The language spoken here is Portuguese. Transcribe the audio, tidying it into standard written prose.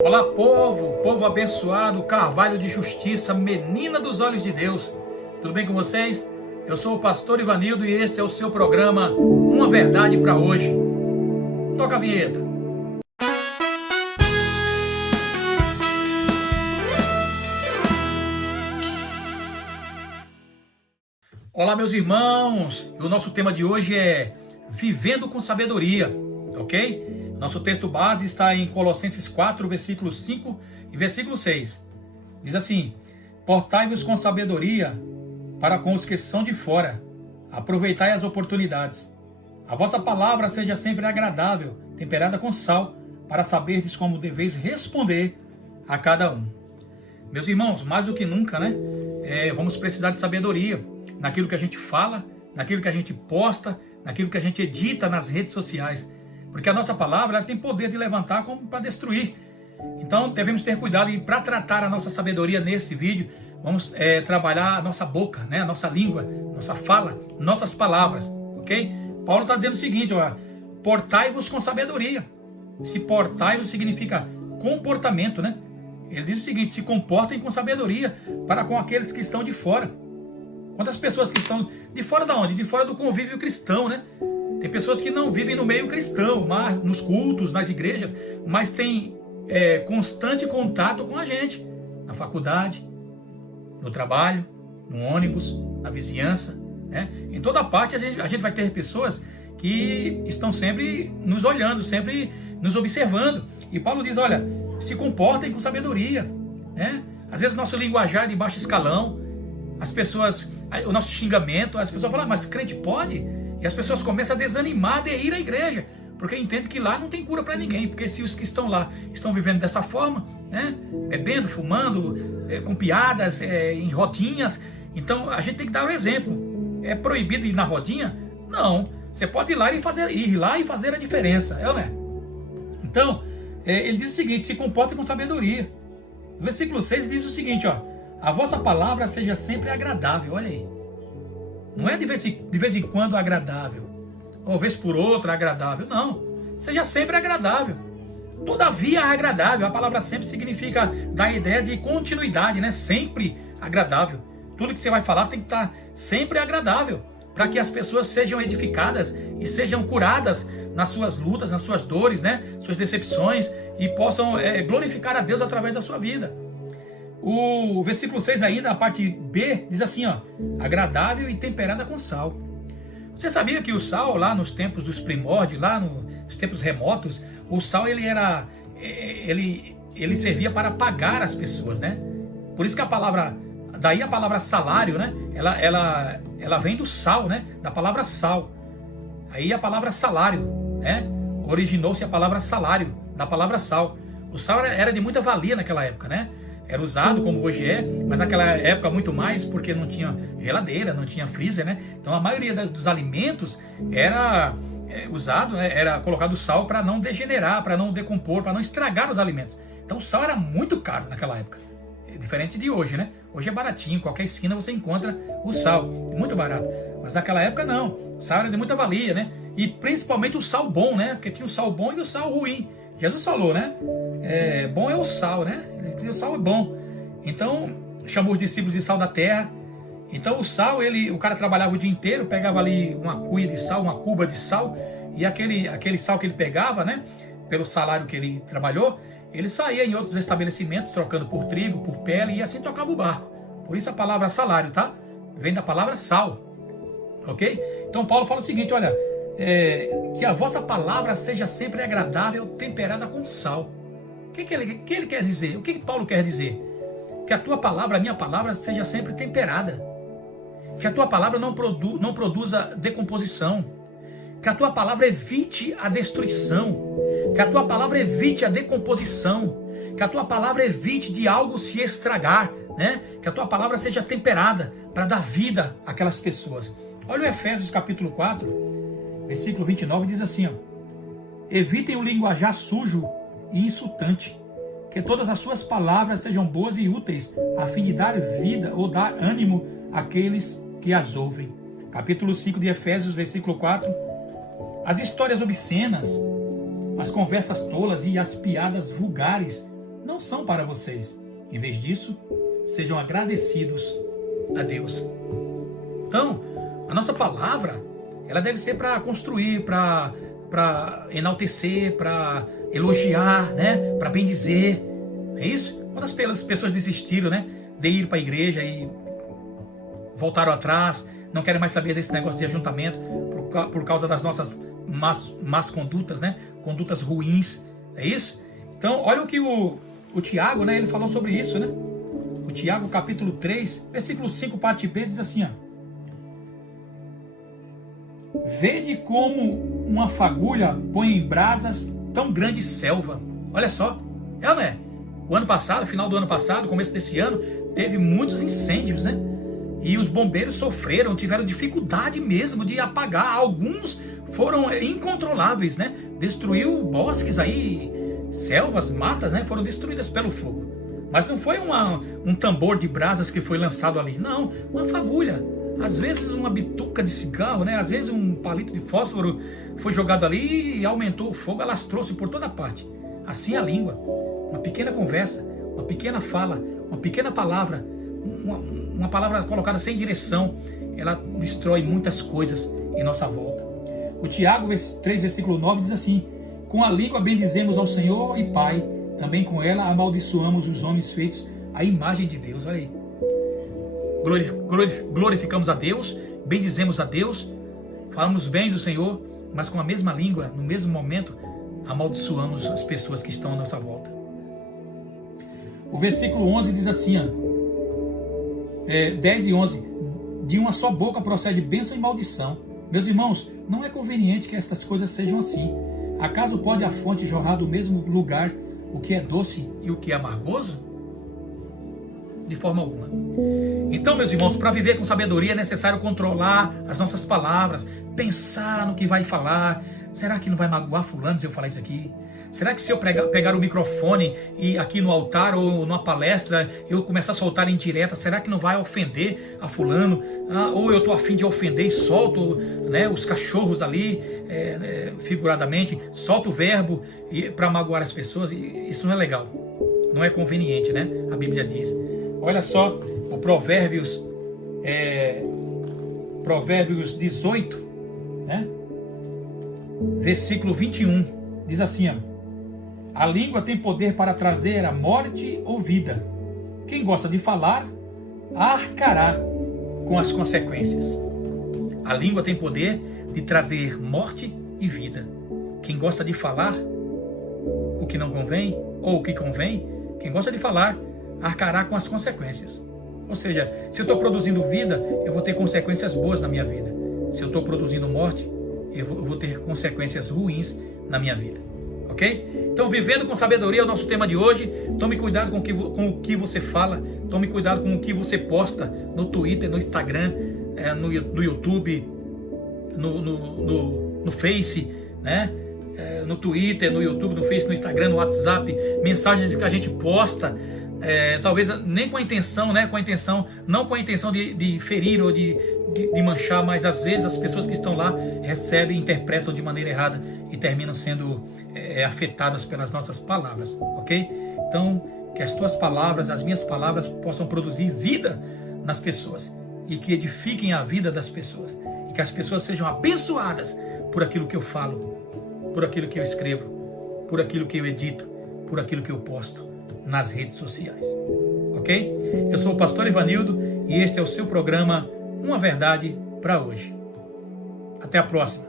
Olá, povo abençoado, carvalho de justiça, menina dos olhos de Deus. Tudo bem com vocês? Eu sou o pastor Ivanildo e este é o seu programa Uma Verdade para Hoje. Toca a vinheta. Olá, meus irmãos. O nosso tema de hoje é Vivendo com Sabedoria, ok? Nosso texto base está em Colossenses 4, versículos 5 e versículo 6. Diz assim: Portai-vos com sabedoria para com os que são de fora. Aproveitai as oportunidades. A vossa palavra seja sempre agradável, temperada com sal, para saberdes como deveis responder a cada um. Meus irmãos, mais do que nunca, vamos precisar de sabedoria naquilo que a gente fala, naquilo que a gente posta, naquilo que a gente edita nas redes sociais. Porque a nossa palavra ela tem poder de levantar como para destruir. Então devemos ter cuidado e para tratar a nossa sabedoria nesse vídeo, vamos trabalhar a nossa boca, a nossa língua, nossa fala, nossas palavras, ok? Paulo está dizendo o seguinte, portai-vos com sabedoria. Se portai-vos significa comportamento, Ele diz o seguinte, se comportem com sabedoria para com aqueles que estão de fora. Quantas pessoas que estão de fora da onde? De fora do convívio cristão, Tem pessoas que não vivem no meio cristão, mas nos cultos, nas igrejas, mas tem constante contato com a gente, na faculdade, no trabalho, no ônibus, na vizinhança, Em toda parte a gente vai ter pessoas que estão sempre nos olhando, sempre nos observando. E Paulo diz, olha, se comportem com sabedoria, Às vezes nosso linguajar é de baixo escalão, as pessoas, o nosso xingamento, as pessoas falam, mas crente pode? E as pessoas começam a desanimar de ir à igreja, porque entendem que lá não tem cura para ninguém, porque se os que estão lá estão vivendo dessa forma, bebendo, fumando, com piadas, em rodinhas, então a gente tem que dar o exemplo. É proibido ir na rodinha? Não, você pode ir lá e fazer a diferença, não é? Então, ele diz o seguinte, se comporte com sabedoria. No versículo 6 diz o seguinte, a vossa palavra seja sempre agradável, olha aí. Não é de vez em quando agradável, ou vez por outra agradável, não. Seja sempre agradável. Todavia agradável, a palavra sempre significa dar ideia de continuidade, Sempre agradável. Tudo que você vai falar tem que estar sempre agradável, para que as pessoas sejam edificadas e sejam curadas nas suas lutas, nas suas dores, suas decepções, e possam glorificar a Deus através da sua vida. O versículo 6 ainda, a parte B, diz assim, agradável e temperada com sal. Você sabia que o sal, lá nos tempos dos primórdios, lá nos tempos remotos, o sal ele servia para pagar as pessoas, Por isso que daí a palavra salário, ela vem do sal, da palavra sal. Aí a palavra salário, originou-se a palavra salário, da palavra sal. O sal era de muita valia naquela época, Era usado como hoje mas naquela época muito mais, porque não tinha geladeira, não tinha freezer, Então a maioria dos alimentos era usado, era colocado sal para não degenerar, para não decompor, para não estragar os alimentos. Então o sal era muito caro naquela época, diferente de hoje, Hoje é baratinho, qualquer esquina você encontra o sal, muito barato. Mas naquela época não, o sal era de muita valia, E principalmente o sal bom, Porque tinha o sal bom e o sal ruim. Jesus falou, bom é o sal, O sal é bom. Então, chamou os discípulos de sal da terra. Então, o sal, o cara trabalhava o dia inteiro, pegava ali uma cuia de sal, uma cuba de sal, e aquele sal que ele pegava, pelo salário que ele trabalhou, ele saía em outros estabelecimentos, trocando por trigo, por pele, e assim tocava o barco. Por isso a palavra salário, vem da palavra sal, ok? Então, Paulo fala o seguinte, olha, que a vossa palavra seja sempre agradável, temperada com sal. O que ele quer dizer? O que Paulo quer dizer? Que a tua palavra, a minha palavra, seja sempre temperada. Que a tua palavra não produza decomposição. Que a tua palavra evite a destruição. Que a tua palavra evite a decomposição. Que a tua palavra evite de algo se estragar, Que a tua palavra seja temperada para dar vida àquelas pessoas. Olha o Efésios capítulo 4, versículo 29, diz assim, evitem o linguajar sujo e insultante, que todas as suas palavras sejam boas e úteis, a fim de dar vida ou dar ânimo àqueles que as ouvem. Capítulo 5 de Efésios, versículo 4. As histórias obscenas, as conversas tolas e as piadas vulgares não são para vocês. Em vez disso, sejam agradecidos a Deus. Então, a nossa palavra, ela deve ser para construir, para enaltecer, para elogiar, né? Para bendizer. É isso? Quantas pessoas desistiram, né? De ir para a igreja e voltaram atrás, não querem mais saber desse negócio de ajuntamento por causa das nossas más condutas, né? Condutas ruins. É isso? Então, olha o que o Tiago, né? Ele falou sobre isso, né? O Tiago, capítulo 3, versículo 5, parte B, diz assim, ó. Vede como uma fagulha põe em brasas tão grande selva. Olha só. É, não é? O ano passado, final do ano passado, começo desse ano, teve muitos incêndios, né? E os bombeiros sofreram, tiveram dificuldade mesmo de apagar. Alguns foram incontroláveis, né? Destruiu bosques aí, selvas, matas, né? Foram destruídas pelo fogo. Mas não foi um tambor de brasas que foi lançado ali. Não, uma fagulha. Às vezes uma bituca de cigarro, né? Às vezes um palito de fósforo foi jogado ali e aumentou o fogo, alastrou-se por toda parte. Assim a língua. Uma pequena conversa, uma pequena fala, uma pequena palavra, uma palavra colocada sem direção, ela destrói muitas coisas em nossa volta. O Tiago 3, versículo 9 diz assim: com a língua bendizemos ao Senhor e Pai, também com ela amaldiçoamos os homens feitos à imagem de Deus. Olha aí. Glorificamos a Deus, bendizemos a Deus, falamos bem do Senhor, mas com a mesma língua, no mesmo momento, amaldiçoamos as pessoas que estão à nossa volta. O versículo 11 diz assim, 10 e 11, de uma só boca procede bênção e maldição. Meus irmãos, não é conveniente que estas coisas sejam assim. Acaso pode a fonte jorrar do mesmo lugar o que é doce e o que é amargoso? De forma alguma. Então, meus irmãos, para viver com sabedoria é necessário controlar as nossas palavras, pensar no que vai falar. Será que não vai magoar fulano se eu falar isso aqui? Será que se eu pegar o microfone e aqui no altar ou numa palestra eu começar a soltar indireta, será que não vai ofender a fulano? Ou eu estou a fim de ofender e solto, né, os cachorros ali, figuradamente, solto o verbo para magoar as pessoas? Isso não é legal, não é conveniente, né? A Bíblia diz. Olha só o Provérbios 18, né? Versículo 21, diz assim, a língua tem poder para trazer a morte ou vida. Quem gosta de falar, arcará com as consequências. A língua tem poder de trazer morte e vida. Quem gosta de falar o que não convém, ou o que convém, quem gosta de falar, arcará com as consequências. Ou seja, se eu estou produzindo vida, eu vou ter consequências boas na minha vida. Se eu estou produzindo morte, eu vou ter consequências ruins na minha vida. Ok? Então, vivendo com sabedoria é o nosso tema de hoje. Tome cuidado com o que você fala. Tome cuidado com o que você posta no Twitter, no Instagram, no YouTube, no Face, né? No Twitter, no YouTube, no Face, no Instagram, no WhatsApp. Mensagens que a gente posta, talvez nem com a intenção, né? Não com a intenção de ferir ou de manchar, mas às vezes as pessoas que estão lá recebem e interpretam de maneira errada e terminam sendo afetadas pelas nossas palavras, ok? Então, que as tuas palavras, as minhas palavras possam produzir vida nas pessoas e que edifiquem a vida das pessoas e que as pessoas sejam abençoadas por aquilo que eu falo, por aquilo que eu escrevo, por aquilo que eu edito, por aquilo que eu posto nas redes sociais, ok? Eu sou o pastor Ivanildo e este é o seu programa Uma Verdade para Hoje. Até a próxima.